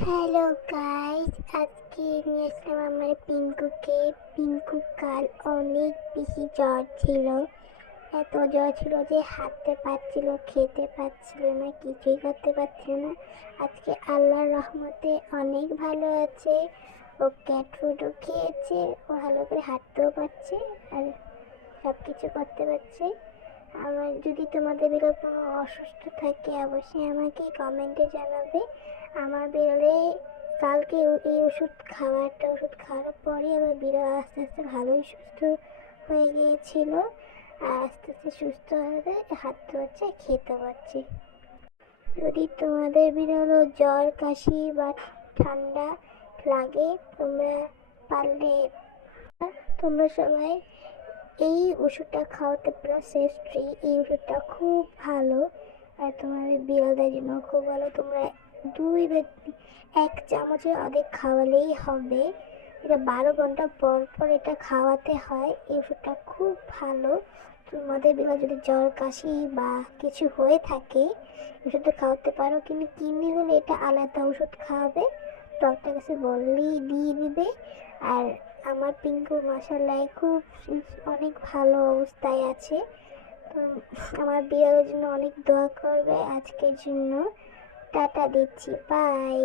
Hello guys, আজকে নিয়ে আসলাম আমার পিঙ্কুকে। পিঙ্কু কাল অনেক বেশি জ্বর ছিল। এত জ্বর ছিল যে হাঁটতে পারছিল, খেতে পারছিল না, কিছুই করতে পারছিল না। আজকে আল্লাহর রহমতে অনেক ভালো আছে। ও ক্যাট ফুডও খেয়েছে, ও ভালো করে হাঁটতেও পারছে আর সব কিছু করতে পারছে। আমার যদি তোমাদের বিড়াল কোনো অসুস্থ থাকে অবশ্যই আমাকে কমেন্টে জানাবে। আমার বিড়ালে কালকে এই ওষুধ খাওয়ার পরে আমার বিড়াল আস্তে আস্তে ভালোই সুস্থ হয়ে গিয়েছিল। আর আস্তে আস্তে সুস্থ হয়ে হাঁটতে পারছে, খেতে পারছে। যদি তোমাদের বিড়ালও জ্বর, কাশি বা ঠান্ডা লাগে, তোমরা পারলে তোমরা সবাই এই ওষুধটা খাওয়াতে পারো। সেস্ট্রি, এই ওষুধটা খুব ভালো আর তোমাদের বিড়ালদের জন্য খুব ভালো। তোমরা 2 বা 1 চামচের অর্ধেক খাওয়ালেই হবে। এটা 12 ঘন্টা পর পর এটা খাওয়াতে হয়। এই ওষুধটা খুব ভালো। তোমাদের বিড়াল যদি জ্বর, কাশি বা কিছু হয়ে থাকে ওষুধটা খাওয়াতে পারো, কিন্তু কিডনি হলে এটা আলাদা ওষুধ খাওয়াবে। ডক্টর কাছে বললেই দিয়ে দিবে। আর আমার পিঙ্কু মাশাআল্লাহ খুব অনেক ভালো অবস্থায় আছে। তো আমার বিড়ালের জন্য অনেক দোয়া করবে। আজকের জন্য টাটা দিচ্ছি, বাই।